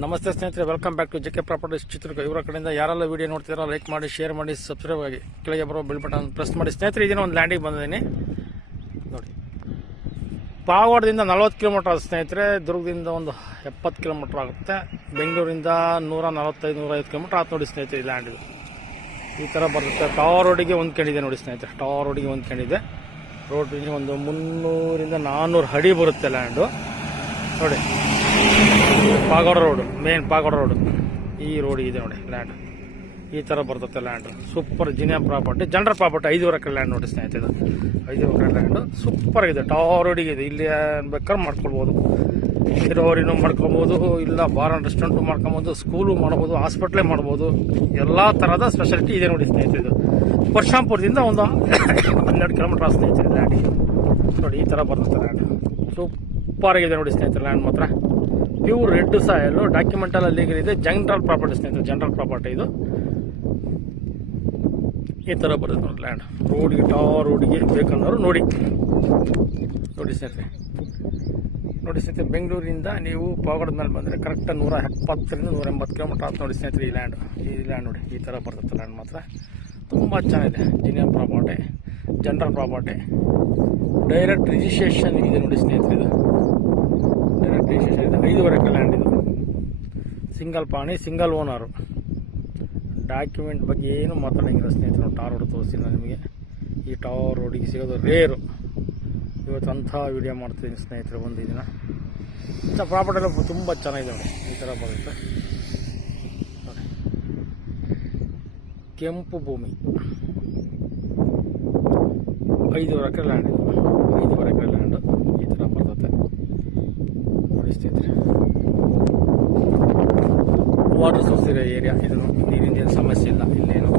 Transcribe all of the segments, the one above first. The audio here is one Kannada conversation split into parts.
ನಮಸ್ತೆ ಸ್ನೇಹಿತರೆ, welcome back to JK properties Chitradurga. ಇವರ ಕಡೆಯಿಂದ ಯಾರೆಲ್ಲ ವಿಡಿಯೋ ನೋಡ್ತೀರೋ ಲೈಕ್ ಮಾಡಿ, ಶೇರ್ ಮಾಡಿ, ಸಬ್ಸ್ಕ್ರೈಬ್ ಆಗಿ, ಕೆಳಗೆ ಬರೋ ಬೆಲ್ ಬಟನ್ ಪ್ರೆಸ್ ಮಾಡಿ. ಸ್ನೇಹಿತರೆ, ಇದನ್ನ ಒಂದು ಲ್ಯಾಂಡಿಗೆ ಬಂದಿದ್ದೀನಿ ನೋಡಿ. ಪಾವಗಡದಿಂದ 40 ಕಿಲೋಮೀಟರ್ ಸ್ನೇಹಿತರೆ, ದುರ್ಗದಿಂದ ಒಂದು 70 ಕಿಲೋಮೀಟರ್ ಆಗುತ್ತೆ. ಬೆಂಗಳೂರಿಂದ 145-150 ಕಿಲೋಮೀಟರ್ ಆಯ್ತು ನೋಡಿ ಸ್ನೇಹಿತರೆ. ಈ ಲ್ಯಾಂಡ್ ಈ ಥರ ಬರುತ್ತೆ. ಟಾವರ್ ರೋಡಿಗೆ ಹೊಂದ್ಕೊಂಡಿದೆ ನೋಡಿ ಸ್ನೇಹಿತರೆ. ಟಾವರ್ ರೋಡಿಗೆ ಹೊಂದ್ಕೊಂಡಿದೆ. ರೋಡ್ ಒಂದು 300-400 ಅಡಿ ಬರುತ್ತೆ ಲ್ಯಾಂಡು ನೋಡಿ. ಪಾಗೋಡ ರೋಡು, ಮೇನ್ ಪಾಗೋಡ ರೋಡು, ಈ ರೋಡ್ ಇದೆ ನೋಡಿ ಲ್ಯಾಂಡ್. ಈ ಥರ ಬರ್ತದೆ land. Super genuine property, general property. 5 acre land ನೋಡಿ ಸ್ನೇಹಿತರೆ. 5 ಎಕರೆ ಲ್ಯಾಂಡ್ ಸೂಪರ್ ಆಗಿದೆ. ಟಾವರ್ ರೋಡಿಗೆ ಇದೆ. ಇಲ್ಲಿ ಬೇಕಾದ್ರೆ ಮಾಡ್ಕೊಳ್ಬೋದು. ನೀರಾವರಿನೂ ಮಾಡ್ಕೊಬೋದು, ಇಲ್ಲ ಬಾರ್ ಅಂಡ್ ರೆಸ್ಟೋರೆಂಟು ಮಾಡ್ಕೊಬೋದು, ಸ್ಕೂಲು ಮಾಡ್ಬೋದು, ಹಾಸ್ಪಿಟ್ಲೇ ಮಾಡ್ಬೋದು. ಎಲ್ಲ ಥರದ ಸ್ಪೆಷಾಲಿಟಿ ಇದೆ ನೋಡಿ ಸ್ನೇಹಿತರೆ. ಇದು ಪರಶುರಾಂಪುರದಿಂದ ಒಂದು 12 ಕಿಲೋಮೀಟರ್ ಸ್ನೇಹಿತರೆ ಲ್ಯಾಂಡಿಗೆ ನೋಡಿ. ಈ ಥರ ಬರ್ತದೆ ಲ್ಯಾಂಡ್. ಸೂಪರ್ ಆಗಿದೆ ನೋಡಿ ಸ್ನೇಹಿತರೆ ಲ್ಯಾಂಡ್ ಮಾತ್ರ. ಪ್ಯೂರ್ ರೆಡ್ ಸಾಯಲ್, ಡಾಕ್ಯುಮೆಂಟಲ್ ಲೀಗಲ್ ಇದೆ. ಜನರಲ್ ಪ್ರಾಪರ್ಟಿ ಸ್ನೇಹಿತರೆ, ಜನರಲ್ ಪ್ರಾಪರ್ಟಿ ಇದು. ಈ ಥರ ಬರುತ್ತೆ ನೋಡಿ ಲ್ಯಾಂಡ್. ರೋಡಿಗೆ, ಟಾವರ್ ರೋಡಿಗೆ ಬೇಕಂದ್ರೆ ನೋಡಿ ಸ್ನೇಹಿತರೆ. ನೋಡಿ ಸ್ನೇಹಿತರೆ, ಬೆಂಗಳೂರಿಂದ ನೀವು ಪಾವಗಡದ ಮೇಲೆ ಬಂದರೆ ಕರೆಕ್ಟ್ 170-180 ಕಿಲೋಮೀಟರ್ ಆಯ್ತು ನೋಡಿ ಸ್ನೇಹಿತರೆ. ಈ ಲ್ಯಾಂಡ್ ನೋಡಿ. ಈ ಥರ ಬರ್ತದೆ ಲ್ಯಾಂಡ್ ಮಾತ್ರ. ತುಂಬ ಚೆನ್ನಾಗಿದೆ. Genuine property, general property. Direct registration ಇದೆ ನೋಡಿ ಸ್ನೇಹಿತರೆ. ಇದು ಡೈರೆಕ್ಟ್ ರಿಜಿಸ್ಟ್ರೇಷನ್ ಇದೆ. 5 ಎಕರೆ ಲ್ಯಾಂಡ್ ಇದು. ಸಿಂಗಲ್ ಪಾಣಿ, ಸಿಂಗಲ್ ಓನರು. ಡಾಕ್ಯುಮೆಂಟ್ ಬಗ್ಗೆ ಏನು ಮಾತಾಡೋಂಗಿಲ್ಲ ಸ್ನೇಹಿತರೆ. ಟಾರ್ ರೋಡ್ ತೋರಿಸಿಲ್ಲ ನಿಮಗೆ. ಈ ಟಾವರ್ ರೋಡಿಗೆ ಸಿಗೋದು ರೇರು. ಇವತ್ತು ಅಂಥ ವಿಡಿಯೋ ಮಾಡ್ತಿದ್ದೀನಿ ಸ್ನೇಹಿತರೆ. ಒಂದು ದಿನ ಇಂಥ ಪ್ರಾಪರ್ಟಿ ಎಲ್ಲ ತುಂಬ ಚೆನ್ನಾಗಿದೆ ನೋಡಿ. ಈ ಥರ ಬರುತ್ತೆ ನೋಡಿ. ಕೆಂಪು ಭೂಮಿ, 5 ಎಕರೆ ಲ್ಯಾಂಡ್ ಇದು. 5 ಎಕರೆ ಲ್ಯಾಂಡು ಈ ಥರ ಬರ್ತದೆ ನೋಡಿ ಸ್ನೇಹಿತರೆ. ವಾಟರ್ ಸೋರ್ಸ್ ಇರೋ ಏರಿಯಾ ಇದು. ನೀರಿನ ಸಮಸ್ಯೆ ಇಲ್ಲ ಇಲ್ಲೇನು.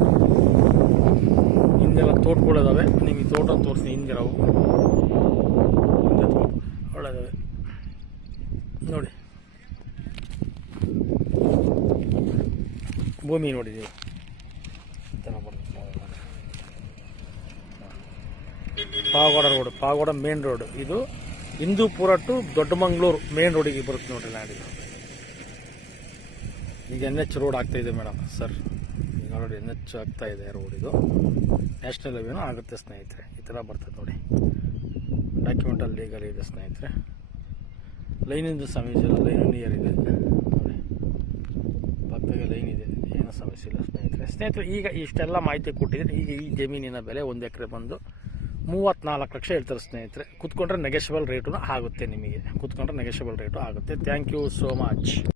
ಹಿಂದೆಲ್ಲ ತೋಟಗಳಿದಾವೆ. ನಿಮಗೆ ತೋಟ ತೋರಿಸಿ ಹಿಂದಿರವು. ಹಿಂದೆ ತೋಟ ಒಳ್ಳೆದಾವೆ ನೋಡಿ. ಭೂಮಿ ನೋಡಿದ್ದೀವಿ. Pavagada road, Pavagada main road ಇದು. ಹಿಂದೂಪುರ ಟು ದೊಡ್ಡಮಂಗ್ಳೂರು ಮೇನ್ ರೋಡಿಗೆ ಬರುತ್ತೆ ನೋಡಿ ಲ್ಯಾಂಡ್ ಇದು. ಈಗ NH ರೋಡ್ ಆಗ್ತಾ ಇದೆ ಮೇಡಮ್ ಸರ್. ಈಗ ಆಲ್ರೆಡಿ NH ಆಗ್ತಾ ಇದೆ ರೋಡ್ ಇದು. ನ್ಯಾಷನಲ್ ಹೈವೇನೂ ಆಗುತ್ತೆ ಸ್ನೇಹಿತರೆ. ಈ ಥರ ಬರ್ತದೆ ನೋಡಿ. ಡಾಕ್ಯುಮೆಂಟಲ್ಲಿ ಲೀಗಲ್ ಇದೆ ಸ್ನೇಹಿತರೆ. ಲೈನಿಂದು ಸಮಸ್ಯೆ ಇಲ್ಲ. ಲೈನು ನಿಯರ್ ಇದೆ ನೋಡಿ. ಪಕ್ಕದಾಗೆ ಲೈನ್ ಇದೆ. ಏನೂ ಸಮಸ್ಯೆ ಇಲ್ಲ ಸ್ನೇಹಿತರೆ. ಈಗ ಇಷ್ಟೆಲ್ಲ ಮಾಹಿತಿ ಕೊಟ್ಟಿದ್ದೀನಿ. ಈಗ ಈ ಜಮೀನಿನ ಬೆಲೆ 1 ಎಕರೆ ಬಂದು 34 ಲಕ್ಷ ಹೇಳ್ತಾರೆ ಸ್ನೇಹಿತರೆ. ಕುತ್ಕೊಂಡ್ರೆ ನೆಗೆಷಬಲ್ ರೇಟು ಆಗುತ್ತೆ ನಿಮಗೆ. ಕುತ್ಕೊಂಡ್ರೆ ನೆಗೆಷಬಲ್ ರೇಟು ಆಗುತ್ತೆ. Thank you so much.